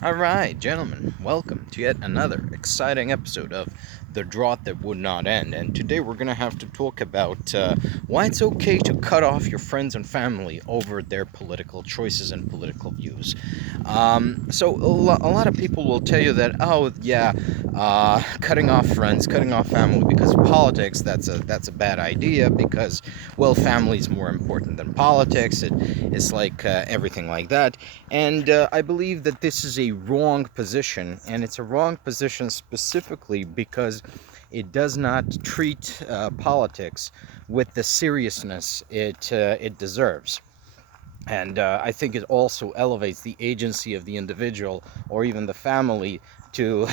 All right, gentlemen, welcome to yet another exciting episode of The Drought That Would Not End. And today we're going to have to talk about why it's okay to cut off your friends and family over their political choices and political views. A lot of people will tell you that, oh, yeah, cutting off friends, cutting off family because of politics, that's a bad idea because, well, family is more important than politics. It's like everything like that. And I believe that this is a wrong position, and it's a wrong position specifically because it does not treat politics with the seriousness it deserves. And I think it also elevates the agency of the individual or even the family to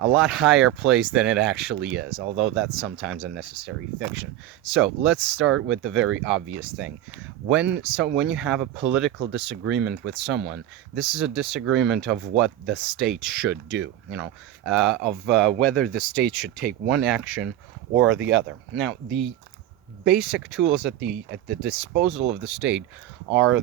a lot higher place than it actually is, although that's sometimes a necessary fiction. So let's start with the very obvious thing. When you have a political disagreement with someone, this is a disagreement of what the state should do, of whether the state should take one action or the other. Now, the basic tools at the disposal of the state are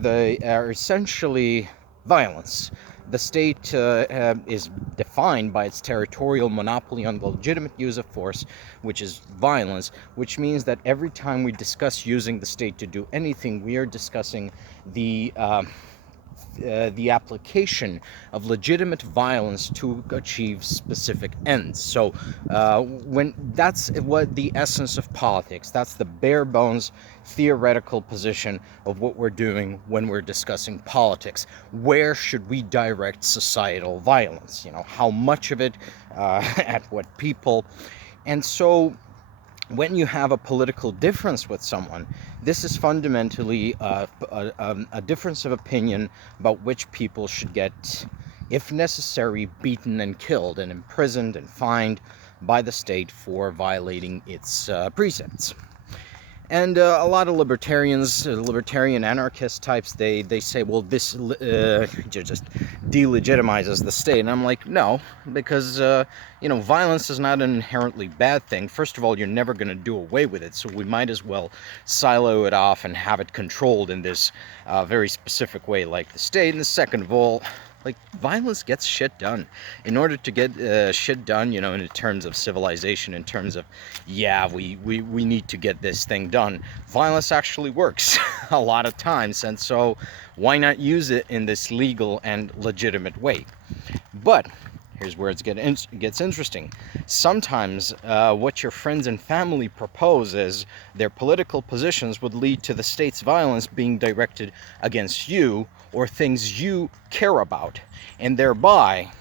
essentially violence. The state is defined by its territorial monopoly on the legitimate use of force, which is violence, which means that every time we discuss using the state to do anything, we are discussing the application of legitimate violence to achieve specific ends. So when that's what the essence of politics, that's the bare bones theoretical position of what we're doing when we're discussing politics. Where should we direct societal violence? How much of it, at what people. And so when you have a political difference with someone, this is fundamentally a difference of opinion about which people should get, if necessary, beaten and killed and imprisoned and fined by the state for violating its precepts. And a lot of libertarian anarchist types, they say, well, this just delegitimizes the state. And I'm like, no, because, violence is not an inherently bad thing. First of all, you're never going to do away with it, so we might as well silo it off and have it controlled in this very specific way like the state. And second of all, like, violence gets shit done. In order to get shit done, in terms of civilization, in terms of, yeah, we need to get this thing done, violence actually works a lot of times. And so why not use it in this legal and legitimate way? But here's where it gets interesting. Sometimes what your friends and family propose is their political positions would lead to the state's violence being directed against you or things you care about. And thereby,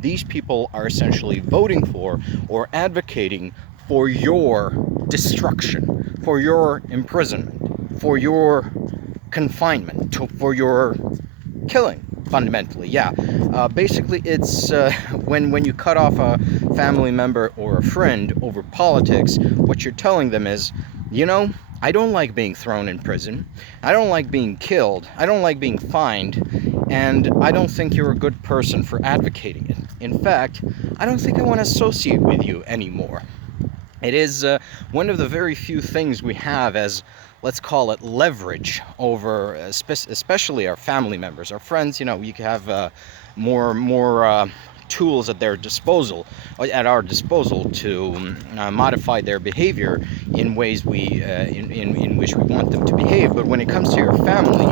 these people are essentially voting for or advocating for your destruction, for your imprisonment, for your confinement, for your killing. Fundamentally, yeah. Basically, it's when you cut off a family member or a friend over politics, what you're telling them is, I don't like being thrown in prison. I don't like being killed. I don't like being fined. And I don't think you're a good person for advocating it. In fact, I don't think I want to associate with you anymore. It is one of the very few things we have as, let's call it, leverage over especially our family members. Our friends, you can have more tools at our disposal to modify their behavior in ways in which we want them to behave. But when it comes to your family,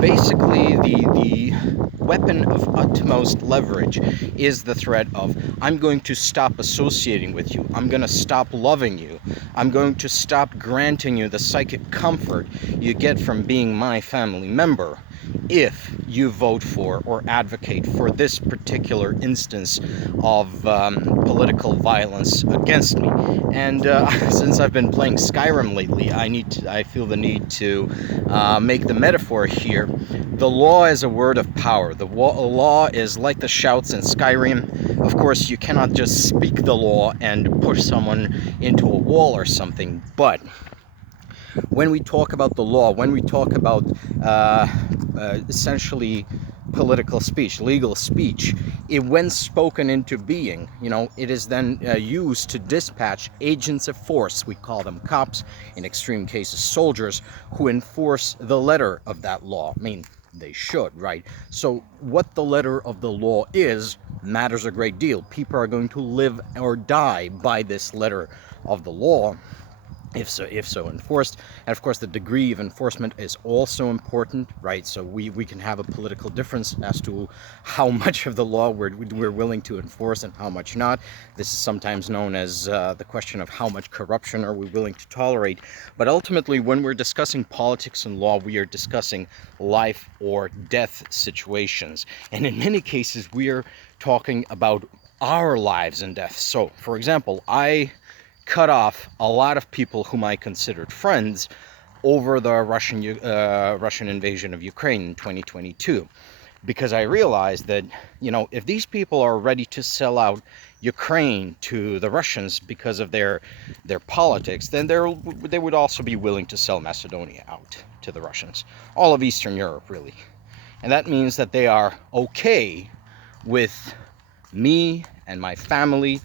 basically the weapon of utmost leverage is the threat of, I'm going to stop associating with you, I'm going to stop loving you, I'm going to stop granting you the psychic comfort you get from being my family member if you vote for or advocate for this particular instance of political violence against me. And since I've been playing Skyrim lately, I feel the need to make the metaphor here. The law is a word of power. The law is like the shouts in Skyrim. Of course, you cannot just speak the law and push someone into a wall or something, but when we talk about the law, when we talk about essentially political speech, legal speech, when spoken into being, it is then used to dispatch agents of force. We call them cops, in extreme cases soldiers, who enforce the letter of that law. I mean, they should, right? So what the letter of the law is matters a great deal. People are going to live or die by this letter of the law, if so enforced. And of course the degree of enforcement is also important, right? So we can have a political difference as to how much of the law we're willing to enforce and how much not. This is sometimes known as the question of how much corruption are we willing to tolerate. But ultimately, when we're discussing politics and law, we are discussing life or death situations, and in many cases we are talking about our lives and death. So for example, I cut off a lot of people whom I considered friends over the Russian invasion of Ukraine in 2022, because I realized that, if these people are ready to sell out Ukraine to the Russians because of their politics, then they would also be willing to sell Macedonia out to the Russians, all of Eastern Europe really. And that means that they are okay with me and my family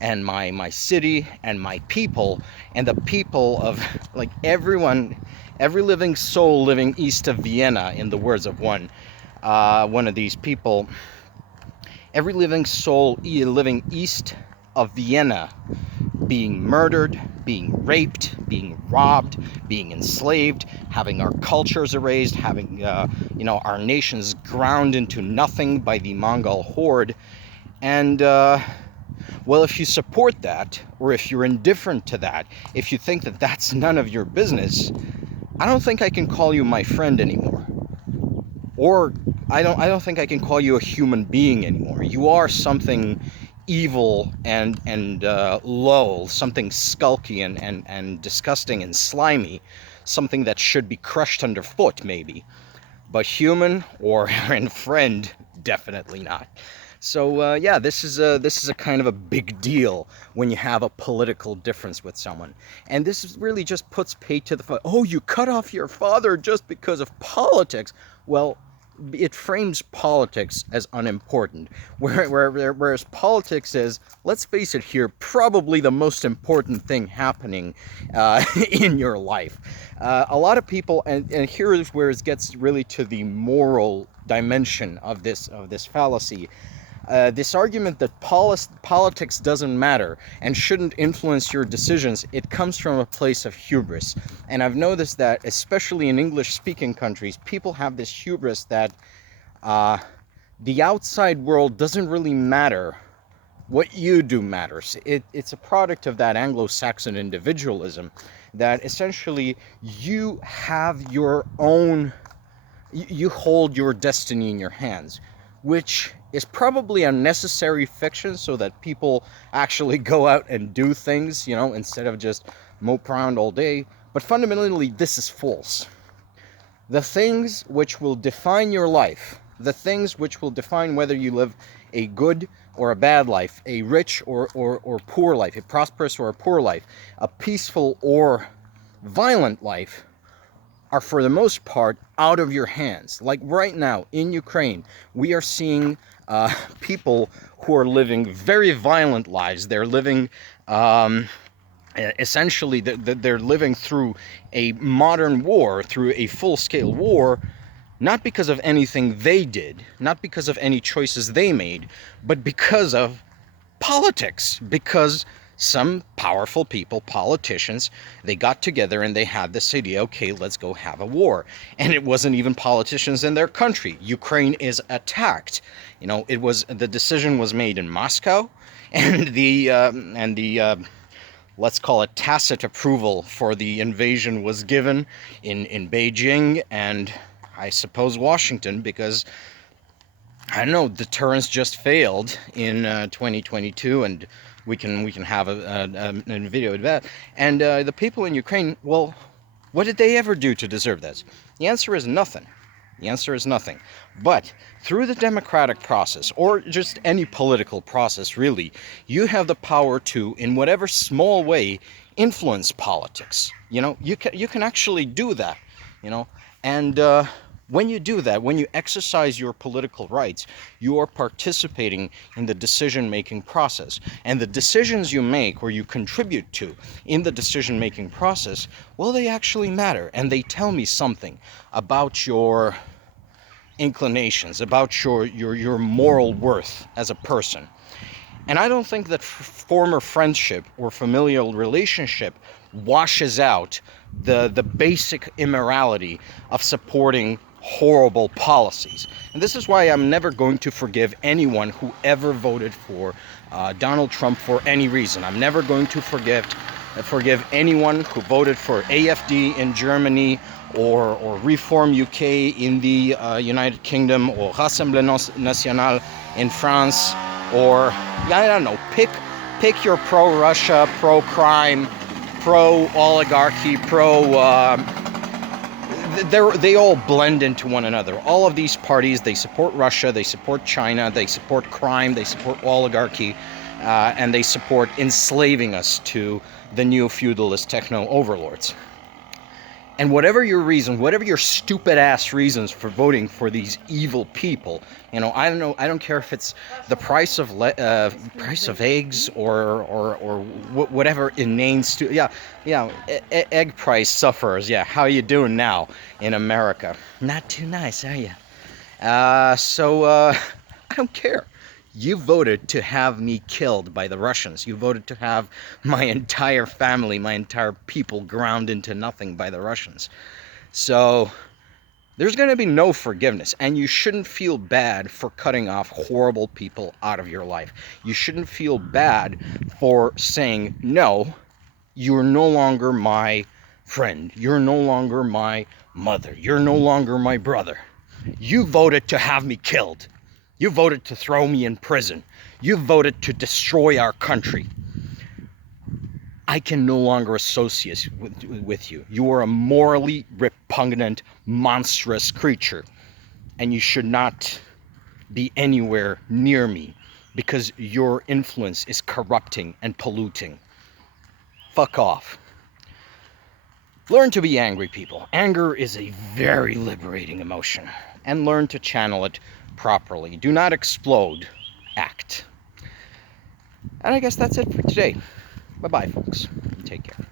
and my city and my people, and the people of, like, everyone, every living soul living east of Vienna, in the words of one of these people, every living soul living east of Vienna being murdered, being raped, being robbed, being enslaved, having our cultures erased, having our nations ground into nothing by the Mongol horde. And well, if you support that, or if you're indifferent to that, if you think that that's none of your business, I don't think I can call you my friend anymore. Or I don't think I can call you a human being anymore. You are something evil and low, something skulky and disgusting and slimy, something that should be crushed underfoot maybe. But human and friend, definitely not. So yeah, this is a kind of a big deal when you have a political difference with someone, and this really just puts paid to the oh, you cut off your father just because of politics. Well, it frames politics as unimportant, whereas politics is, let's face it here, probably the most important thing happening in your life. A lot of people, and here is where it gets really to the moral dimension of this fallacy. This argument that politics doesn't matter and shouldn't influence your decisions, it comes from a place of hubris. And I've noticed that, especially in English-speaking countries, people have this hubris that the outside world doesn't really matter. What you do matters. It's a product of that Anglo-Saxon individualism, that essentially you have your own, you hold your destiny in your hands, which is probably a necessary fiction so that people actually go out and do things, instead of just mope around all day. But fundamentally, this is false. The things which will define your life, the things which will define whether you live a good or a bad life, a rich or poor life, a prosperous or a poor life, a peaceful or violent life, are for the most part out of your hands. Like right now in Ukraine, we are seeing people who are living very violent lives. They're living, essentially, they're living through a modern war, through a full-scale war, not because of anything they did, not because of any choices they made, but because of politics, because some powerful people, politicians, they got together and they had this idea, okay, let's go have a war. And it wasn't even politicians in their country. Ukraine is attacked. The decision was made in Moscow, and the let's call it tacit approval for the invasion was given in Beijing and I suppose Washington, because I don't know, deterrence just failed in 2022, and we can have a video of that. And the people in Ukraine, well, what did they ever do to deserve this? The answer is nothing. The answer is nothing. But through the democratic process, or just any political process really, you have the power to, in whatever small way, influence politics. You can actually do that. And when you do that, when you exercise your political rights, you are participating in the decision-making process. And the decisions you make or you contribute to in the decision-making process, well, they actually matter. And they tell me something about your inclinations, about your moral worth as a person. And I don't think that former friendship or familial relationship washes out the basic immorality of supporting horrible policies. And this is why I'm never going to forgive anyone who ever voted for Donald Trump for any reason. I'm never going to forgive anyone who voted for AFD in Germany, or Reform UK in the United Kingdom, or Rassemblement National in France, or I don't know, pick your pro-Russia, pro-crime, pro-oligarchy, they all blend into one another. All of these parties, they support Russia, they support China, they support crime, they support oligarchy, and they support enslaving us to the neo-feudalist techno-overlords. And whatever your reason, whatever your stupid ass reasons for voting for these evil people, I don't care if it's the price of eggs or whatever inane egg price suffers. Yeah, how you doing now in America? Not too nice, are you? I don't care. You voted to have me killed by the Russians. You voted to have my entire family, my entire people ground into nothing by the Russians. So there's going to be no forgiveness, and you shouldn't feel bad for cutting off horrible people out of your life. You shouldn't feel bad for saying, no, you're no longer my friend. You're no longer my mother. You're no longer my brother. You voted to have me killed. You voted to throw me in prison. You voted to destroy our country. I can no longer associate with you. You are a morally repugnant, monstrous creature. And you should not be anywhere near me, because your influence is corrupting and polluting. Fuck off. Learn to be angry, people. Anger is a very liberating emotion. And learn to channel it properly. Do not explode. Act. And I guess that's it for today. Bye-bye, folks. Take care.